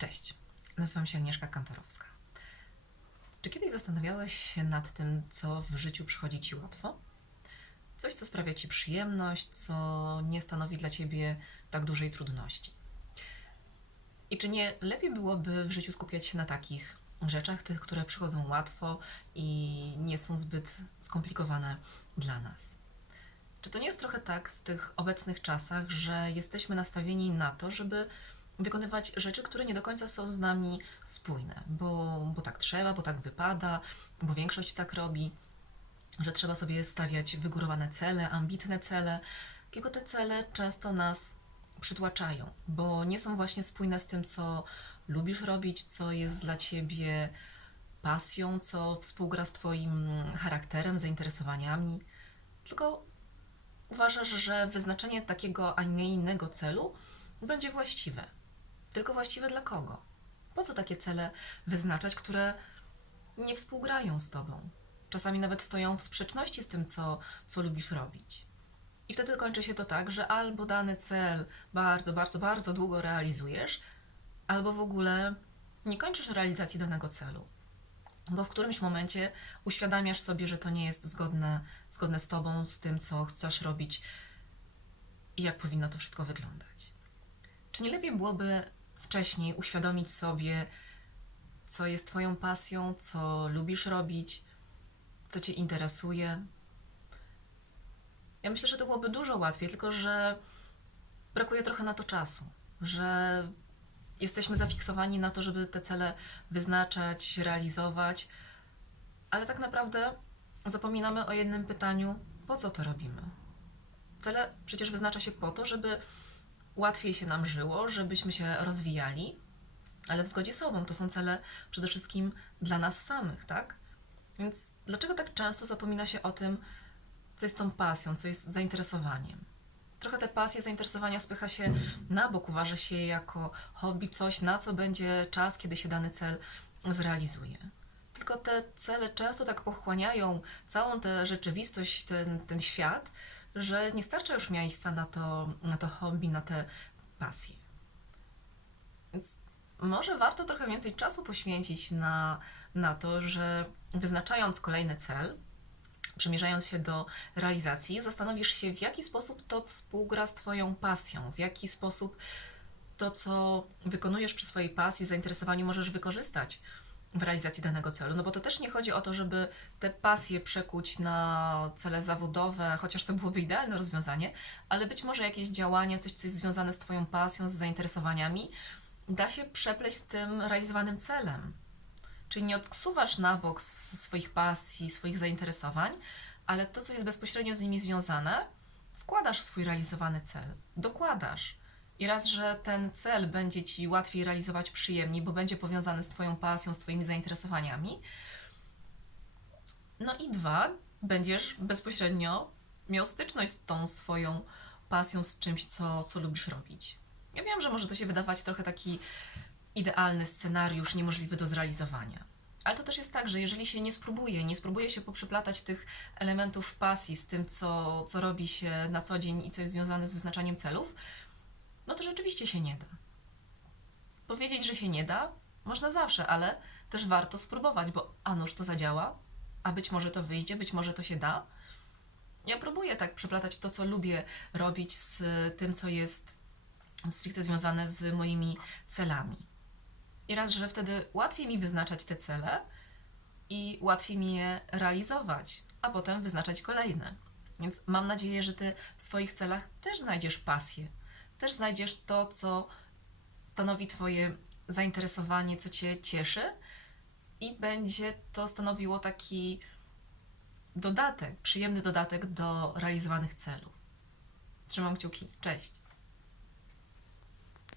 Cześć, nazywam się Agnieszka Kantorowska. Czy kiedyś zastanawiałeś się nad tym, co w życiu przychodzi ci łatwo? Coś, co sprawia ci przyjemność, co nie stanowi dla ciebie tak dużej trudności. I czy nie lepiej byłoby w życiu skupiać się na takich rzeczach, tych, które przychodzą łatwo i nie są zbyt skomplikowane dla nas? Czy to nie jest trochę tak w tych obecnych czasach, że jesteśmy nastawieni na to, żeby wykonywać rzeczy, które nie do końca są z nami spójne, bo, bo tak trzeba, bo tak wypada, bo większość tak robi, że trzeba sobie stawiać wygórowane cele, ambitne cele, tylko te cele często nas przytłaczają, bo nie są właśnie spójne z tym, co lubisz robić, co jest dla ciebie pasją, co współgra z twoim charakterem, zainteresowaniami, tylko uważasz, że wyznaczenie takiego, a nie innego celu będzie właściwe. Tylko właściwe dla kogo? Po co takie cele wyznaczać, które nie współgrają z tobą? Czasami nawet stoją w sprzeczności z tym, co, co lubisz robić. I wtedy kończy się to tak, że albo dany cel bardzo, bardzo, bardzo długo realizujesz, albo w ogóle nie kończysz realizacji danego celu. Bo w którymś momencie uświadamiasz sobie, że to nie jest zgodne, zgodne z tobą, z tym, co chcesz robić i jak powinno to wszystko wyglądać. Czy nie lepiej byłoby wcześniej uświadomić sobie, co jest Twoją pasją, co lubisz robić, co Cię interesuje? Ja myślę, że to byłoby dużo łatwiej, tylko że brakuje trochę na to czasu, że jesteśmy zafiksowani na to, żeby te cele wyznaczać, realizować, ale tak naprawdę zapominamy o jednym pytaniu: po co to robimy? Cele przecież wyznacza się po to, żeby łatwiej się nam żyło, żebyśmy się rozwijali, ale w zgodzie z sobą. To są cele przede wszystkim dla nas samych, tak? Więc dlaczego tak często zapomina się o tym, co jest tą pasją, co jest zainteresowaniem? Trochę te pasje, zainteresowania spycha się na bok, uważa się jako hobby, coś, na co będzie czas, kiedy się dany cel zrealizuje. Tylko te cele często tak pochłaniają całą tę rzeczywistość, ten, ten świat, że nie starcza już miejsca na to, na to hobby, na te pasje. Więc może warto trochę więcej czasu poświęcić na, na to, że wyznaczając kolejny cel, przymierzając się do realizacji, zastanowisz się, w jaki sposób to współgra z Twoją pasją, w jaki sposób to, co wykonujesz przy swojej pasji, zainteresowaniu, możesz wykorzystać w realizacji danego celu. No bo to też nie chodzi o to, żeby te pasje przekuć na cele zawodowe, chociaż to byłoby idealne rozwiązanie, ale być może jakieś działania, coś, co jest związane z Twoją pasją, z zainteresowaniami, da się przepleść z tym realizowanym celem. Czyli nie odsuwasz na bok swoich pasji, swoich zainteresowań, ale to, co jest bezpośrednio z nimi związane, wkładasz w swój realizowany cel, dokładasz. I raz, że ten cel będzie ci łatwiej realizować przyjemniej, bo będzie powiązany z Twoją pasją, z Twoimi zainteresowaniami. No i dwa, będziesz bezpośrednio miał styczność z tą swoją pasją, z czymś, co, co lubisz robić. Ja wiem, że może to się wydawać trochę taki idealny scenariusz, niemożliwy do zrealizowania. Ale to też jest tak, że jeżeli się nie spróbuje, nie spróbuje się poprzeplatać tych elementów pasji z tym, co, co robi się na co dzień i co jest związane z wyznaczaniem celów, no to rzeczywiście się nie da. Powiedzieć, że się nie da, można zawsze, ale też warto spróbować, bo a nuż to zadziała, a być może to wyjdzie, być może to się da. Ja próbuję tak przeplatać to, co lubię robić z tym, co jest stricte związane z moimi celami. I raz, że wtedy łatwiej mi wyznaczać te cele i łatwiej mi je realizować, a potem wyznaczać kolejne. Więc mam nadzieję, że ty w swoich celach też znajdziesz pasję, też znajdziesz to, co stanowi Twoje zainteresowanie, co Cię cieszy, i będzie to stanowiło taki dodatek, przyjemny dodatek do realizowanych celów. Trzymam kciuki. Cześć.